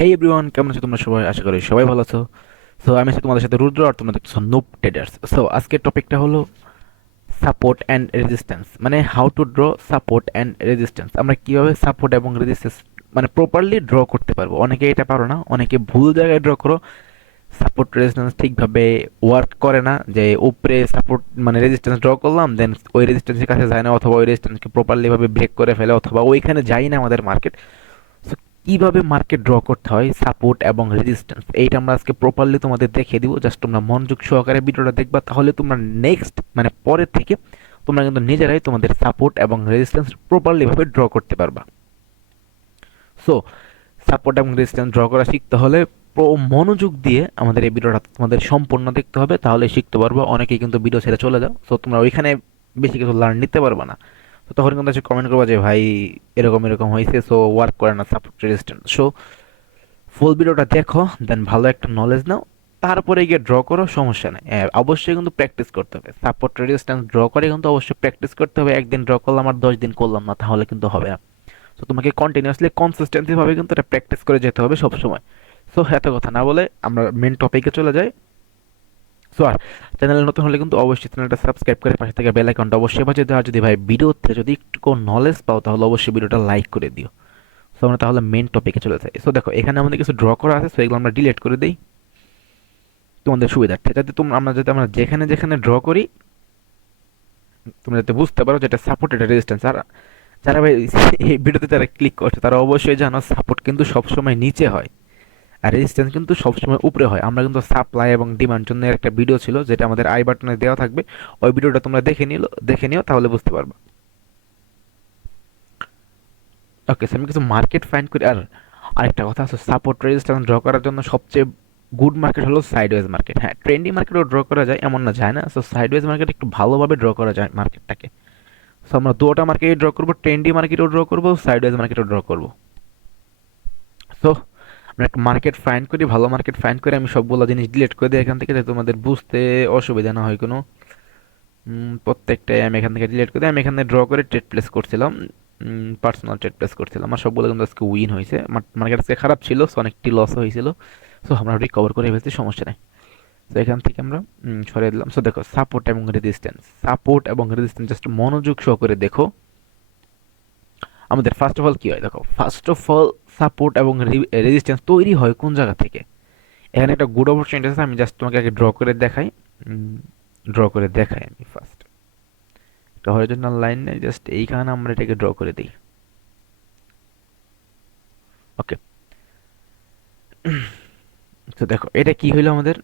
হেই everyone, কেমন আছো তোমরা সবাই? আশা করি সবাই ভালো আছো। সো আমি আছি তোমাদের সাথে রুদ্র, আর তোমরা দেখছো নুব ট্রেডার্স। সো আজকের টপিকটা হলো সাপোর্ট অ্যান্ড রেজিস্ট্যান্স, মানে how to draw support and resistance. আমরা কিভাবে সাপোর্ট এবং রেজিস্ট্যান্স মানে প্রপারলি ড্র করতে পারবো। অনেকে এটা পারো না, অনেকে ভুল জায়গায় ড্র করো। সাপোর্ট রেজিস্ট্যান্স ঠিকভাবে ওয়ার্ক করে না, যে উপরে সাপোর্ট মানে রেজিস্ট্যান্স ড্র করলাম, দেন ওই রেজিস্ট্যান্সের কাছে যায় না, অথবা ওই রেজিস্ট্যান্সকে প্রপারলি ভাবে ব্রেক করে ফেলে, অথবা ওইখানে যাই না আমাদের মার্কেট। সো কিভাবে মার্কেট ড্র করতে হয় সাপোর্ট এবং রেজিস্ট্যান্স, এইটা আমরা আজকে প্রপারলি তোমাদের দেখিয়ে দিব। জাস্ট তোমরা মনোযোগ সহকারে ভিডিওটা দেখবা, তাহলে তোমরা নেক্সট মানে পরের থেকে তোমরা কিন্তু নিজেরাই তোমাদের সাপোর্ট এবং রেজিস্ট্যান্স প্রপারলি ভাবে ড্র করতে পারবা। সো সাপোর্ট এবং রেজিস্ট্যান্স ড্র করা শিখতে হলে মনোযোগ দিয়ে আমাদের এই ভিডিওটা তোমাদের সম্পূর্ণ দেখতে হবে, তাহলে শিখতে পারবো। অনেকেই কিন্তু ভিডিও ছেড়ে চলে যাও, সো তোমরা ওইখানে বেশি কিছু লার্ন নিতে পারবে না। তো তখন কিন্তু এসে কমেন্ট করবা যে ভাই এরকম এরকম হয়েছে, সো ওয়ার্ক করে না সাপোর্ট রেজিস্ট্যান্স। সো ফুল ভিডিওটা দেখো, দেন ভালো একটা নলেজ নাও, তারপরে গিয়ে ড্র করো, সমস্যা নেই। অবশ্যই কিন্তু প্র্যাকটিস করতে হবে। সাপোর্ট রেজিস্ট্যান্স ড্র করে কিন্তু অবশ্যই প্র্যাকটিস করতে হবে। একদিন ড্র করলাম আর 10 দিন করলাম না, তাহলে কিন্তু হবে না। তো তোমাকে কন্টিনিউয়াসলি কনসিস্টেন্সি ভাবে কিন্তু এটা প্র্যাকটিস করে যেতে হবে সব সময়। সো এত কথা না বলে আমরা মেন টপিকে চলে যাই। সো আর চ্যানেলে নতুন হলে কিন্তু অবশ্যই চ্যানেলটা সাবস্ক্রাইব করে পাশে থেকে বেল আইকনটা অবশ্যই বাজিয়ে দেওয়া। আর যদি ভাই ভিডিওতে যদি একটু নলেজ পাও, তাহলে অবশ্যই ভিডিওটা লাইক করে দিও। সো আমরা তাহলে মেন টপিকে চলে যাই। সো দেখো, এখানে আমাদের কিছু ড্র করা আছে, সো এগুলো আমরা ডিলিট করে দিই তোমাদের সুবিধার্থে, যাতে তোমরা আমরা যেখানে যেখানে ড্র করি তোমরা যাতে বুঝতে পারো যেটা সাপোর্ট, এটা রেজিস্ট্যান্স। আর যারা ভাই এই ভিডিওতে যারা ক্লিক করছে, তারা অবশ্যই জানো সাপোর্ট কিন্তু সবসময় নিচে হয়, আর রেজিস্ট্যান্স কিন্তু সবসময় উপরে হয়। আমরা কিন্তু সাপ্লাই এবং ডিমান্ড জন্য একটা ভিডিও ছিল, যেটা আমাদের আই বাটনে দেওয়া থাকবে। ওই ভিডিওটা তোমরা দেখে নিও, তাহলে বুঝতে পারবে। ওকে, আমি কিছু মার্কেট ফাইন্ড করি। আর আরেকটা কথা আছে, সাপোর্ট রেজিস্ট্যান্স ড্র করার জন্য সবচেয়ে গুড মার্কেট হলো সাইডওয়েজ মার্কেট। হ্যাঁ, ট্রেন্ডি মার্কেটও ড্র করা যায়, এমন না যায় না। সো সাইডওয়েজ মার্কেট একটু ভালোভাবে ড্র করা যায় মার্কেটটাকে। সো আমরা দুটো মার্কেটে ড্র করবো, ট্রেন্ডি মার্কেটও ড্র করবো, সাইডওয়েজ মার্কেটও ড্র করবো। সো আমরা একটা মার্কেট ফাইন্ড করি, ভালো মার্কেট ফাইন্ড করে আমি সবগুলো জিনিস ডিলিট করে দিই এখান থেকে, যাতে তোমাদের বুঝতে অসুবিধা না হয় কোনো। প্রত্যেকটাই আমি এখান থেকে ডিলিট করে দিই। আমি এখানে ড্র করে ট্রেড প্লেস করছিলাম, পার্সোনাল ট্রেড প্লেস করছিলাম। আমার সবগুলো কিন্তু আজকে উইন হয়েছে। মার্কেট আজকে খারাপ ছিল, সো অনেকটি লস হয়েছিল। সো আমরা রিকভার করে ফেলছি, সমস্যা নেই। তো এখান থেকে আমরা সরিয়ে দিলাম। সো দেখো, সাপোর্ট এবং রেজিস্ট্যান্স জাস্ট মনোযোগ সহকারে দেখো। আমাদের ফার্স্ট অফ অল কি হয় দেখো, ফার্স্ট অফ অল সাপোর্ট এবং রেজিস্ট্যান্স তৈরি হয় কোন জায়গা থেকে। এখানে একটা গুড অপরচুনিটি আছে, আমি জাস্ট তোমাকে আগে ড্র করে দেখাই আমি ফার্স্ট একটা হরিজন্টাল লাইন নেই, জাস্ট এইখানে আমরা এটাকে ড্র করে দিই। ওকে, তো দেখো এটা কি হইলো আমাদের,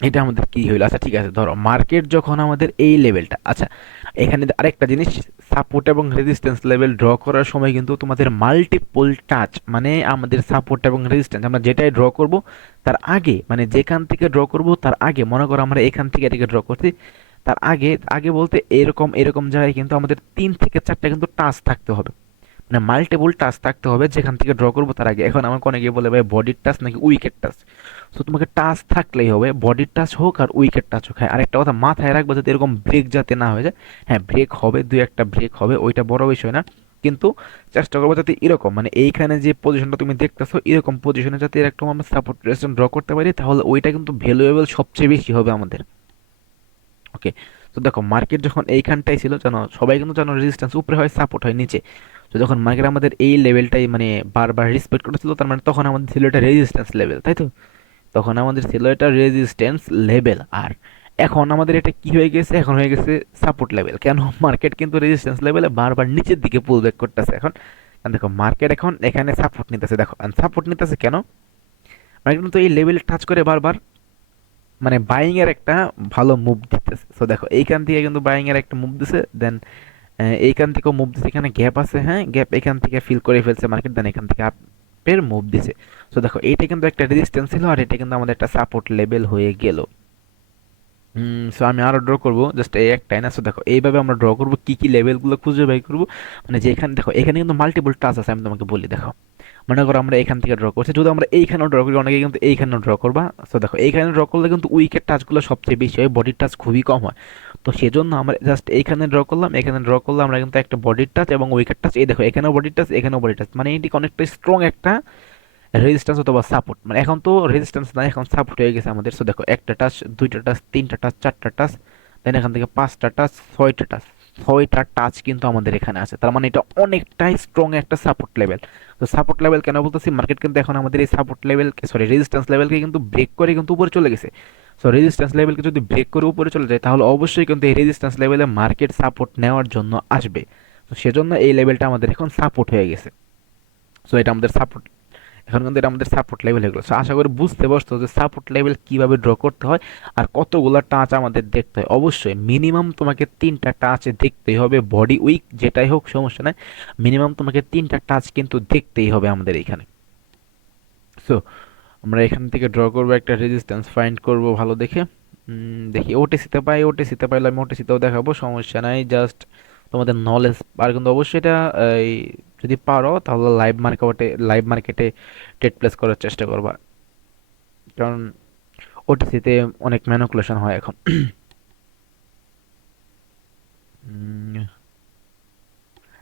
এটা আমাদের কি হইলো। আচ্ছা ঠিক আছে, ধরো মার্কেট যখন আমাদের এই লেভেলটা, আচ্ছা এখানে আরেকটা জিনিস, সাপোর্ট এবং রেজিস্ট্যান্স লেভেল ড্র করার সময় কিন্তু তোমাদের মাল্টিপল টাচ, মানে আমাদের সাপোর্ট এবং রেজিস্ট্যান্স আমরা যেটাই ড্র করব তার আগে, মানে যেখান থেকে ড্র করব তার আগে, মনে করো আমরা এখান থেকে এটাকে ড্র করছি, তার আগে আগে বলতে এরকম এরকম জায়গায় কিন্তু আমাদের 3 থেকে 4টা কিন্তু টাচ থাকতে হবে, মানে মাল্টিপল টাচ থাকতে হবে যেখান থেকে ড্র করবো তার আগে। এখন আমাকে অনেকে বলে ভাই বডির টাচ নাকি উইকেট টাচ। সো তোমাকে টাচ থাকলেই হবে, বডির টাচ হোক আর উইকেট টাচ হোক। হ্যাঁ, আরেকটা কথা মাথায় রাখবো, যাতে এরকম ব্রেক যাতে না হয়ে যায়। হ্যাঁ, ব্রেক হবে, দুই একটা ব্রেক হবে, ওইটা বড় বিষয় না। কিন্তু চেষ্টা করবো যাতে এরকম, মানে এইখানে যে পজিশনটা তুমি দেখতেছো এরকম পজিশনে যাতে এরকম আমরা সাপোর্ট রেজিস্ট্যান্স ড্র করতে পারি, তাহলে ওইটা কিন্তু ভ্যালুয়েবল সবচেয়ে বেশি হবে আমাদের। ওকে, তো দেখো মার্কেট যখন এইখানটাই ছিল, জানো সবাই কিন্তু জানো রেজিস্ট্যান্স উপরে হয়, সাপোর্ট হয় নিচে। তো যখন মার্কেট আমাদের এই লেভেলটাই মানে বারবার রেসপেক্ট করেছিল, তার মানে তখন আমাদের ছিল এটা রেজিস্ট্যান্স লেভেল, তাই তো? তখন আমাদের ছিল এটা রেজিস্ট্যান্স লেভেল। আর এখন আমাদের এটা কি হয়ে গেছে, এখন হয়ে গেছে সাপোর্ট লেভেল। কেন? মার্কেট কিন্তু রেজিস্ট্যান্স লেভেলে বারবার নিচের দিকে পুল ব্যাক করতেছে এখন। কারণ দেখো মার্কেট এখন এখানে সাপোর্ট নিতেছে, দেখো সাপোর্ট নিতেছে কেন? মার্কেট কিন্তু এই লেভেলে টাচ করে বারবার মানে বাইং এর একটা ভালো মুভ দিতেছে। সো দেখো এইখান থেকে কিন্তু বাইং এর একটা মুভ দিছে, দেন এইখান থেকেও মুভ দিছে, এখানে গ্যাপ আছে, হ্যাঁ গ্যাপ এখান থেকে ফিল করে ফেলছে মার্কেট, দেন এখান থেকে আপের মুভ দিছে। সো দেখো এইটা কিন্তু একটা রেজিস্ট্যান্স ছিল, আর এটা কিন্তু আমাদের একটা সাপোর্ট লেভেল হয়ে গেল। সো আমি আরো ড্র করবো, জাস্ট এই একটাই না। সো দেখো এইভাবে আমরা ড্র করবো, কি কি লেভেলগুলো খুঁজে বাই করবো। মানে যে এখানে দেখো, এখানে কিন্তু মাল্টিপল টাচ আছে, আমি তোমাকে বলি দেখো। মনে করো আমরা এখান থেকে ড্র করছি, যদি আমরা এইখানেও ড্র করি, অনেকে কিন্তু এইখানেও ড্র করবা। সো দেখো এইখানে ড্র করলে কিন্তু উইকেট টাচগুলো সবচেয়ে বেশি হয়, বডির টাচ খুবই কম হয়। তো সেজন্য আমরা জাস্ট এইখানে ড্র করলাম, এখানে ড্র করলাম, আমরা কিন্তু একটা বডির টাচ এবং উইকেট টাচ, এই দেখো এখানেও বডির টাচ, এখানেও বডির টাচ, মানে এটি অনেকটা স্ট্রং একটা রেজিস্ট্যান্স অথবা সাপোর্ট, মানে এখন তো রেজিস্ট্যান্স নাই, এখন সাপোর্ট হয়ে গেছে আমাদের। সো দেখো একটা টাচ, দুইটা টাচ, তিনটা টাচ, চারটা টাচ, দেন এখান থেকে পাঁচটা টাচ, ছয়টা টাচ, ছয়টা টাচ কিন্তু আমাদের এখানে আছে। তার মানে এটা অনেকটাই স্ট্রং একটা সাপোর্ট লেভেল। তো সাপোর্ট লেভেল কেন বলতেছি, মার্কেট কিন্তু এখন আমাদের এই সাপোর্ট লেভেল, সরি রেজিস্ট্যান্স লেভেলকে কিন্তু ব্রেক করে কিন্তু উপরে চলে গেছে। সো রেজিস্ট্যান্স লেভেলকে যদি ব্রেক করে উপরে চলে যায়, তাহলে অবশ্যই কিন্তু এই রেজিস্ট্যান্স লেভেলে মার্কেট সাপোর্ট নেওয়ার জন্য আসবে। তো সেজন্য এই লেভেলটা আমাদের এখন সাপোর্ট হয়ে গেছে। সো এটা আমাদের সাপোর্ট, এখন কিন্তু এটা আমাদের সাপোর্ট লেভেল হয়ে গেলো। সো আশা করি বুঝতে পারছো যে সাপোর্ট লেভেল কিভাবে ড্র করতে হয় আর কতগুলো টাচ আমাদের দেখতে হয়। অবশ্যই মিনিমাম তোমাকে তিনটা টাচ দেখতেই হবে, বডি উইক যেটাই হোক সমস্যা নাই, মিনিমাম তোমাকে তিনটা টাচ কিন্তু দেখতেই হবে আমাদের এখানে। সো আমরা এখান থেকে ড্র করবো, একটা রেজিস্ট্যান্স ফাইন্ড করব ভালো দেখে। দেখি ওটিসিতে পাই, ওটিসিতে পাইলে আমি ওটিসিতেও দেখাবো, সমস্যা নাই। জাস্ট তোমাদের নলেজ আর কিন্তু অবশ্যই এটা এই, যদি পারো তাহলে লাইভ মার্কেটে ট্রেড প্লেস করার চেষ্টা করবা, কারণ ওটিসিতে অনেক ম্যানিপুলেশন হয় এখন। উম,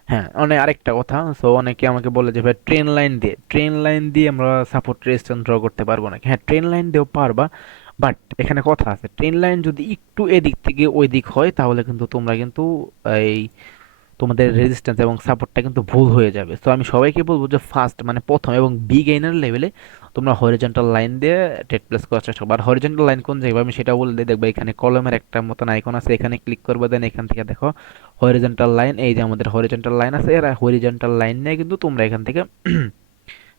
হ্যাঁ, আরেকটা কথা, সো অনেকে আমাকে বলে যে ভাই ট্রেন লাইন দিয়ে আমরা সাপোর্ট রেজিস্ট্যান্স ড্র করতে পারবো না। হ্যাঁ, ট্রেন লাইন দিয়েও পারবা, বাট এখানে কথা আছে, ট্রেন লাইন যদি একটু এদিক থেকে ওই দিক হয় তাহলে কিন্তু তোমরা কিন্তু এই তোমাদের রেজিস্ট্যান্স এবং সাপোর্টটা কিন্তু ভুল হয়ে যাবে। তো আমি সবাইকে বলবো যে ফার্স্ট মানে প্রথম এবং বিগিনার লেভেলে তোমরা হরিজন্টাল লাইন দিয়ে ট্রেড প্লেস করার চেষ্টা করবে। আর হরিজন্টাল লাইন কোন জায়গায় আমি সেটা বলে দিই, দেখবে এখানে কলমের একটা মতন আইকন আছে, এখানে ক্লিক করবে, দেন এখান থেকে দেখো হরিজন্টাল লাইন, এই যে আমাদের হরিজন্টাল লাইন আছে, এর হরিজন্টাল লাইন নিয়ে কিন্তু তোমরা এখান থেকে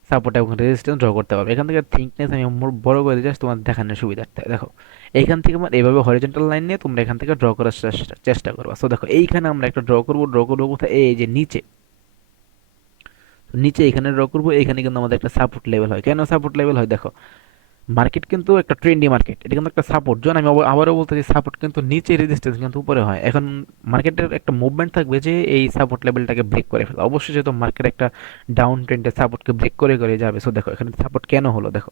সাপোর্ট এবং রেজিস্ট্যান্স ড্র করতে পারবে। এখান থেকে থিকনেস আমি বড় করে দিই জাস্ট তোমার দেখানোর সুবিধার্থে। দেখো এইখান থেকে মানে এইভাবে হরিজন্টাল লাইন নিয়ে তোমরা এখান থেকে ড্র করার চেষ্টা করবা। সো দেখো এইখানে আমরা একটা ড্র করবো কোথায়, এই যে নিচে, নিচে এখানে ড্র করবো। এখানে কিন্তু আমাদের একটা সাপোর্ট লেভেল হয়। কেন সাপোর্ট লেভেল হয় দেখো, মার্কেট কিন্তু একটা ট্রেন্ডি মার্কেট, এটা কিন্তু একটা সাপোর্ট জোন। আমি আবারও বলতেছি, সাপোর্ট কিন্তু নিচে, রেজিস্ট্যান্স কিন্তু উপরে হয়। এখন মার্কেটের একটা মুভমেন্ট থাকবে যে এই সাপোর্ট লেভেলটাকে ব্রেক করে ফেলে, অবশ্যই যেহেতু মার্কেট একটা ডাউন ট্রেন্ডে সাপোর্টকে ব্রেক করে করে যাবে। সো দেখো এখানে সাপোর্ট কেন হলো, দেখো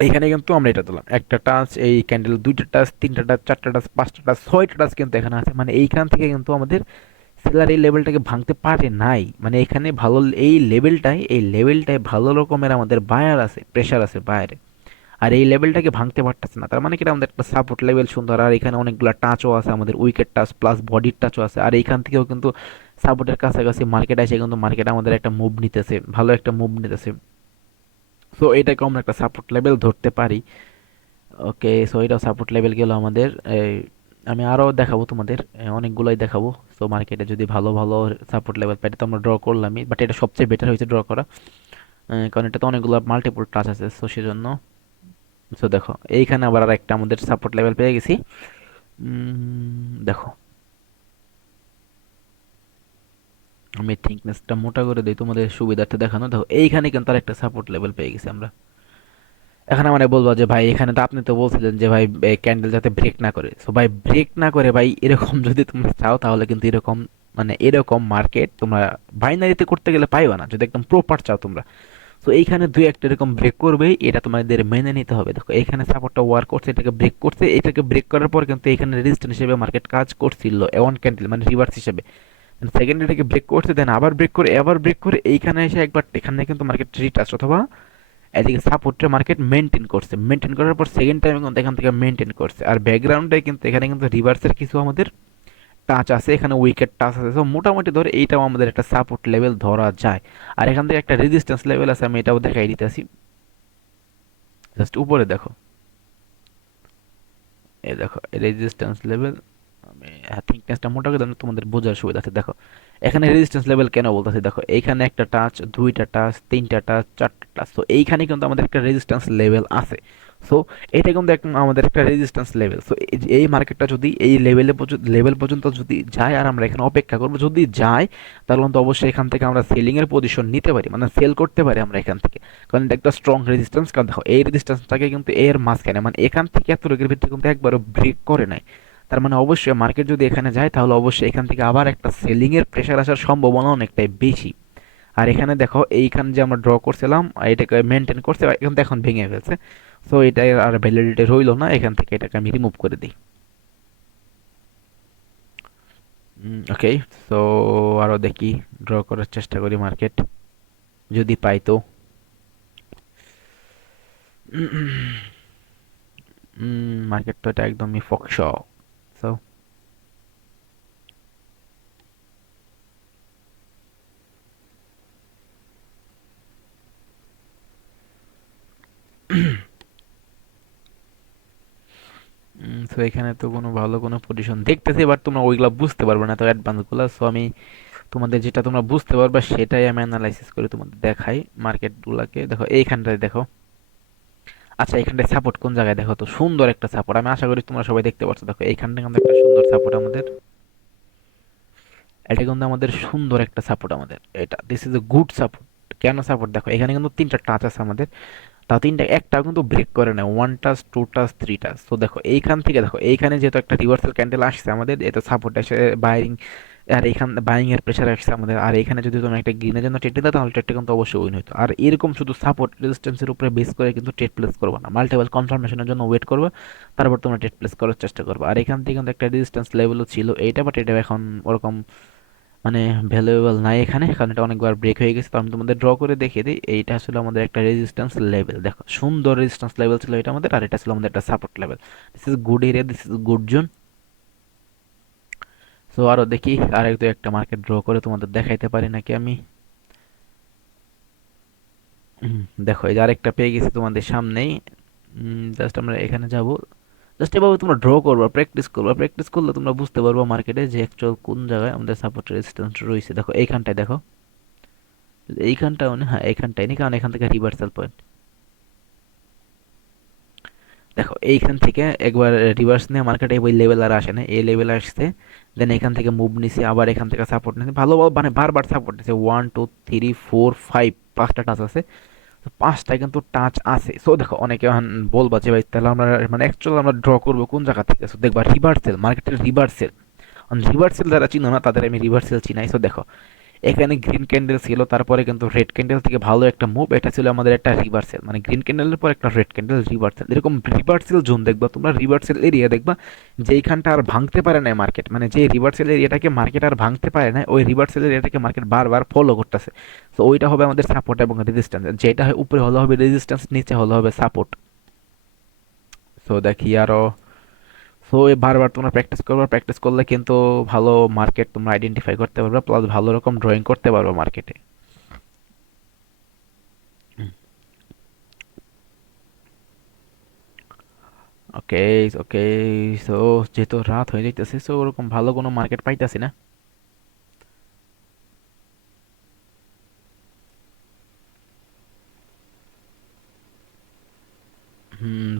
এইখানে কিন্তু আমরা এটা দিলাম একটা টাচ, এই ক্যান্ডেল দুইটা টাচ, তিনটা টাচ, চারটা টাচ, পাঁচটা টাচ, ছয়টা টাচ কিন্তু এখানে আছে। মানে এইখান থেকে কিন্তু আমাদের সেলার এই লেভেলটাকে ভাঙতে পারে নাই, মানে এখানে ভালো এই লেভেলটায় ভালো রকমের আমাদের বায়ার আছে, প্রেশার আছে বায়ারে, আর এই লেভেলটাকে ভাঙতে পারতেছে না। তার মানে কি আমাদের একটা সাপোর্ট লেভেল সুন্দর, আর এখানে অনেকগুলো টাচও আছে, আমাদের উইকেট টাচ প্লাস বডির টাচও আছে, আর এইখান থেকেও কিন্তু সাপোর্টের কাছাকাছি মার্কেট আসে, কিন্তু মার্কেট আমাদের একটা মুভ নিতেছে, ভালো একটা মুভ নিতেছে। সো এটাকে আমরা একটা সাপোর্ট লেভেল ধরতে পারি। ওকে, সো এটাও সাপোর্ট লেভেল গেল আমাদের। এই, আমি আরও দেখাবো তোমাদের, অনেকগুলোই দেখাবো। সো মার্কেটে যদি ভালো ভালো সাপোর্ট লেভেল পাই, এটা তো আমরা ড্র করলামই, বাট এটা সবচেয়ে বেটার হয়েছে ড্র করা, কারণ এটা তো অনেকগুলো মাল্টিপল টাচ আছে। সো সেজন্য, সো দেখো এইখানে আবার আর একটা আমাদের সাপোর্ট লেভেল পেয়ে গেছি। দেখো আমি থিকনেসটা মোটা করে দিই তোমাদের সুবিধার্থে দেখানো। দেখো এইখানে কিন্তু আর একটা সাপোর্ট লেভেল পেয়ে গেছি আমরা। এখানে মানে বলবো যে ভাই এখানে তো আপনি তো বলছিলেন যে ভাই ক্যান্ডেল যাতে ব্রেক না করে, সো ভাই ব্রেক না করে ভাই এরকম যদি তোমরা চাও তাহলে কিন্তু এরকম, মানে এরকম মার্কেট তোমরা বাইনারিতে করতে গেলে পাইবা না, যদি একদম প্রপার চাও তোমরা। তো এইখানে দুই একটা এরকম ব্রেক করবেই, এটা তোমাদের মেনে নিতে হবে। দেখো এখানে সাপোর্টটা ওয়ার্ক করছে, এটাকে ব্রেক করছে, এটাকে ব্রেক করার পর কিন্তু এখানে রেজিস্ট্যান্স হিসেবে মার্কেট কাজ করছিল ওয়ান ক্যান্ডেল মানে রিভার্স হিসেবে, সেকেন্ড এটাকে ব্রেক করছে, দেন আবার ব্রেক করে এইখানে এসে একবার এখানে কিন্তু মার্কেট রিটাচ অথবা এদিকে সাপোর্টে মার্কেট মেনটেন করার পর সেকেন্ড টাইম কিন্তু এখান থেকে মেনটেন করছে, আর ব্যাকগ্রাউন্ডে কিন্তু এখানে কিন্তু রিভার্সের কিছু আমাদের টাচ আছে, এখানে উইকেট টাচ আছে। সো মোটামুটি ধরে এইটাও আমাদের একটা সাপোর্ট লেভেল ধরা যায়। আর এখান থেকে একটা রেজিস্ট্যান্স লেভেল আছে, আমি এটাও দেখাই দিতেছি। জাস্ট উপরে দেখো, এই দেখো রেজিস্ট্যান্স লেভেল, আমি থিকনেসটা মোটা করে দিলাম তোমাদের বোঝার সুবিধাতে। দেখো এখানে রেজিস্ট্যান্স লেভেল কেন বলতেছি, দেখো এইখানে একটা টাচ, দুইটা টাচ, তিনটা টাচ, চারটা টাচ, তো এইখানে কিন্তু আমাদের একটা রেজিস্ট্যান্স লেভেল আছে। সো এটা কিন্তু আমাদের একটা রেজিস্ট্যান্স লেভেল। সো এই মার্কেটটা যদি এই লেভেল পর্যন্ত যদি যায়, আর আমরা এখানে অপেক্ষা করবো, যদি যায় তাহলে কিন্তু অবশ্যই এখান থেকে আমরা সেলিং এর পজিশন নিতে পারি, মানে সেল করতে পারি আমরা এখান থেকে, কারণ এটা একটা স্ট্রং রেজিস্ট্যান্স। কারণ দেখো এই রেজিস্ট্যান্সটাকে কিন্তু এর মাঝখানে, মানে এখান থেকে এত রোগের ভিত্তি কিন্তু একবারও ব্রেক করে নাই। তার মানে অবশ্যই মার্কেট যদি এখানে যায় তাহলে অবশ্যই এখান থেকে আবার একটা সেলিং এর প্রেশার আসার সম্ভাবনা অনেকটাই বেশি। আর এখানে দেখো এইখানে যে আমরা ড্র করছিলাম এটাকে মেনটেন করছে, এখন তো এখন ভেঙে ফেলছে। সো এটা আর ভ্যালিডিটি রইলো না, এখান থেকে এটাকে আমি রিমুভ করে দিই। ওকে, সো আরো দেখি, ড্র করার চেষ্টা করি মার্কেট। যদি পাই তো। মার্কেট তো এটা একদমই ফকশ। সো তো এখানে তো কোনো ভালো কোনো পজিশন দেখতেছি, বাট তোমরা ওইগুলা বুঝতে পারবে না তো অ্যাডভান্স গুলা। সো আমি তোমাদের যেটা তোমরা বুঝতে পারবে সেটাই আমি অ্যানালাইসিস করে তোমাদের দেখাই মার্কেট গুলাকে। দেখো এইখানটায় দেখো, আচ্ছা এখানটায় সাপোর্ট কোন জায়গায় দেখো তো, সুন্দর একটা সাপোর্ট, আমি আশা করি তোমরা সবাই দেখতে পাচ্ছ। দেখো এইখানটা কিন্তু একটা সুন্দর সাপোর্ট আমাদের, এটা কিন্তু আমাদের সুন্দর একটা সাপোর্ট আমাদের, এটা this is a good support. কেন সাপোর্ট, দেখো এখানে কিন্তু তিনটা টাচ আছে আমাদের, তাও তিনটা একটাও কিন্তু ব্রেক করে না, one touch, to touch, three touch. তো দেখো এইখান থেকে দেখো এইখানে যেহেতু একটা রিভার্সাল ক্যান্ডেল আসছে আমাদের, এটা সাপোর্ট এসে বাইরিং, আর এখান বাইং এর প্রেশার আসছে আমাদের, আর এখানে যদি তুমি একটা গ্রিনের জন্য ট্রেড দিতে তাহলে ট্রেডটা কিন্তু অবশ্যই উইন হতো। আর এরকম শুধু সাপোর্ট রেজিস্ট্যান্সের উপরে বেস করে কিন্তু ট্রেড প্লেস করবে না, মাল্টিপল কনফার্মেশনের জন্য ওয়েট করবে, তারপর তোমরা ট্রেড প্লেস করার চেষ্টা করবে। আর এখান থেকে কিন্তু একটা রেজিস্ট্যান্স লেভেলও ছিল এইটা, বাট এটা এখন ওরকম মানে ভ্যালুয়েবল নাই এখানে, কারণ এটা অনেকবার ব্রেক হয়ে গেছে। তো আমি তোমাদের ড্র করে দেখিয়ে দিই, এইটা আসলে আমাদের একটা রেজিস্ট্যান্স লেভেল, দেখো সুন্দর রেজিস্ট্যান্স লেভেল ছিল এটা আমাদের, আর এটা ছিল আমাদের একটা support level. This is good area, this is good zone. So আরো দেখি আর এক দু একটা মার্কেট ড্র করে তোমাদের দেখাইতে পারি নাকি আমি। দেখো এই যে আরেকটা পেয়ে গেছি তোমাদের সামনেই। জাস্ট আমরা এখানে যাব, জাস্ট এভাবে তোমরা ড্র করবা, প্র্যাকটিস করবা, প্র্যাকটিস করলে তোমরা বুঝতে পারবা মার্কেটে যে অ্যাকচুয়াল কোন জায়গায় আমাদের সাপোর্ট রেজিস্ট্যান্স রয়েছে। দেখো এইখানটায় দেখো, এইখানটাও না, হ্যাঁ এইখানটাই নি, কারণ এখান থেকে রিভার্সাল পয়েন্ট। দেখো এইখান থেকে একবার রিভার্স নিয়ে মার্কেটে ওই লেভেল আর আসে না, এই লেভেল আসছে, দেন এখান থেকে মুভ নিছে, আবার এখান থেকে সাপোর্ট নিছে, ভালো মানে বারবার সাপোর্ট নিছে, one two three four five, পাঁচটা টাচ আছে। তো পাঁচটা কিন্তু টাচ আছে। সো দেখো অনেকে এখন বলবা যে ভাই তাহলে আমরা মানে অ্যাকচুয়াল আমরা ড্র করবো কোন জায়গা থেকে। সো দেখবা রিভার্সেল, মার্কেটের রিভার্সেল, রিভার্সেল যারা চিনো না তাদের আমি রিভার্সেল চিনাই। সো দেখো এখানে গ্রিন ক্যান্ডেল ছিল, তারপরে কিন্তু রেড ক্যান্ডেল থেকে ভালো একটা মুভ, এটা ছিল আমাদের একটা রিভার্সেল, মানে গ্রিন ক্যান্ডেলের পর একটা রেড ক্যান্ডেল রিভার্সেল, এরকম রিভার্সেল জোন দেখবা তোমরা, রিভার্সেল এরিয়া দেখবা, যেইখানটা আর ভাঙতে পারে না মার্কেট, মানে যে রিভার্সেল এরিয়াটাকে মার্কেট আর ভাঙতে পারে না, ওই রিভার্সেল এরিয়াটাকে মার্কেট বারবার ফলো করতেছে। তো ওইটা হবে আমাদের সাপোর্ট এবং রেজিস্ট্যান্স, যেটা হয় উপরে হলে হবে রেজিস্ট্যান্স, নিচে হলে হবে সাপোর্ট। সো দেখি আরো, সো বারবার তোমরা প্র্যাকটিস করবে, প্র্যাকটিস করলে কিন্তু ভালো মার্কেট তোমরা আইডেন্টিফাই করতে পারবে, প্লাস ভালো রকম ড্রয়িং করতে পারবে মার্কেটে। ওকে, ওকে। সো যেহেতু রাত হয়ে যাইতেছে, সো ওরকম ভালো কোনো মার্কেট পাইতাছি না।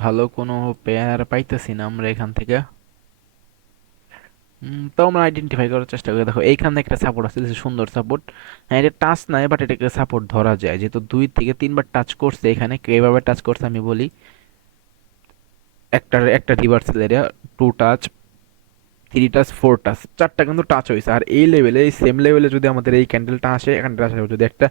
ভালো কোনো পেয়ার পাইতেছি না আমরা এখান থেকে। তো আমরা আইডেন্টিফাই করার চেষ্টা করি। দেখো এইখানে একটা সাপোর্ট আছে, this is সুন্দর সাপোর্ট। হ্যাঁ এটা টাচ নাই, বাট এটাকে সাপোর্ট ধরা যায়, যেহেতু দুই থেকে তিনবার টাচ করছে এখানে, কিভাবে টাচ করছে আমি বলি। একটা একটা reversal area, to touch, three touch, four touch, চারটা কিন্তু টাচ হয়েছে। আর এই লেভেলে, এই সেম লেভেলে যদি আমাদের এই ক্যান্ডেলটা আসে, এখানটা আসে, যদি একটা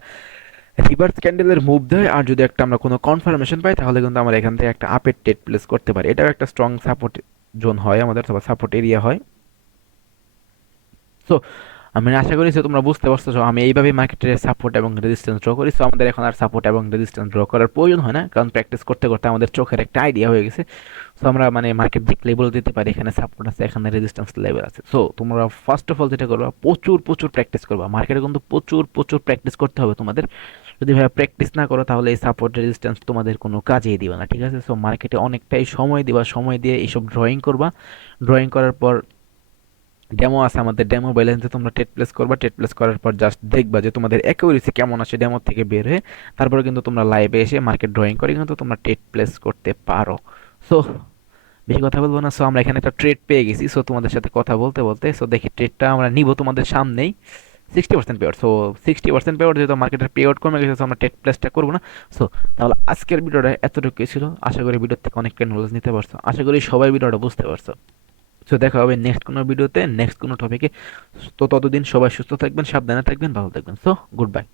রিভার্স ক্যান্ডেলের মুভ দেয়, আর যদি একটা আমরা কোনো কনফার্মেশন পাই, তাহলে কিন্তু আমরা এখান থেকে একটা আপের টেট প্লেস করতে পারি, এটাও একটা স্ট্রং সাপোর্ট জোন হয় আমাদের, সাপোর্ট এরিয়া হয়। সো আমি আশা করি যে তোমরা বুঝতে পারছো। So, আমি এইভাবে মার্কেটের সাপোর্ট এবং রেজিস্ট্যান্স ড্র করি। সো আমাদের এখন আর সাপোর্ট এবং রেজিস্ট্যান্স ড্র করার প্রয়োজন হয় না, কারণ প্র্যাকটিস করতে করতে আমাদের চোখের একটা আইডিয়া হয়ে গেছে। সো আমরা মানে মার্কেট দেখলে বলে দিতে পারি এখানে সাপোর্ট আছে, এখানে রেজিস্ট্যান্স লেভেল আছে। সো তোমরা ফার্স্ট অফ অল যেটা করবা, প্রচুর প্রচুর প্র্যাকটিস করবা, মার্কেটে কিন্তু প্রচুর প্রচুর প্র্যাকটিস করতে হবে তোমাদের। যদি ভাই প্র্যাকটিস না করো তাহলে এই সাপোর্ট রেজিস্ট্যান্স তোমাদের কোনো কাজেই দিবে না, ঠিক আছে? সো মার্কেটে অনেকটাই সময় দিবা, সময় দিয়ে এইসব ড্রয়িং করবা। ড্রয়িং করার পর ডেমো আছে আমাদের, ডেমো ব্যালেন্সে তোমরা টেট প্লেস করবা, টেট প্লেস করার পর জাস্ট দেখবা যে তোমাদের অ্যাকুরেসি কেমন আসে ডেমো থেকে বের হয়ে, তারপরে কিন্তু তোমরা লাইভে এসে মার্কেট ড্রয়িং করে কিন্তু তোমরা টেট প্লেস করতে পারো। সো বেশি কথা বলবো না। সো আমরা এখানে একটা ট্রেড পেয়ে গেছি, সো তোমাদের সাথে কথা বলতে বলতে, সো দেখি ট্রেডটা আমরা নিব তোমাদের সামনেই। 60% pay out, so 60% pay out, যেহেতু মার্কেটের পে আউট কমে গেছে, so আমরা টেট প্লেসটা করবো না। সো তাহলে আজকের ভিডিওটা এতটুকুই ছিল, আশা করি ভিডিও থেকে অনেকটা নলেজ নিতে পারছো, আশা করি সবাই ভিডিওটা বুঝতে পারছো। তো দেখা হবে নেক্সট কোনো ভিডিওতে, নেক্সট কোনো টপিকে। তো ততদিন সবাই সুস্থ থাকবেন, সাবধানে থাকবেন, ভালো থাকবেন। So good bye.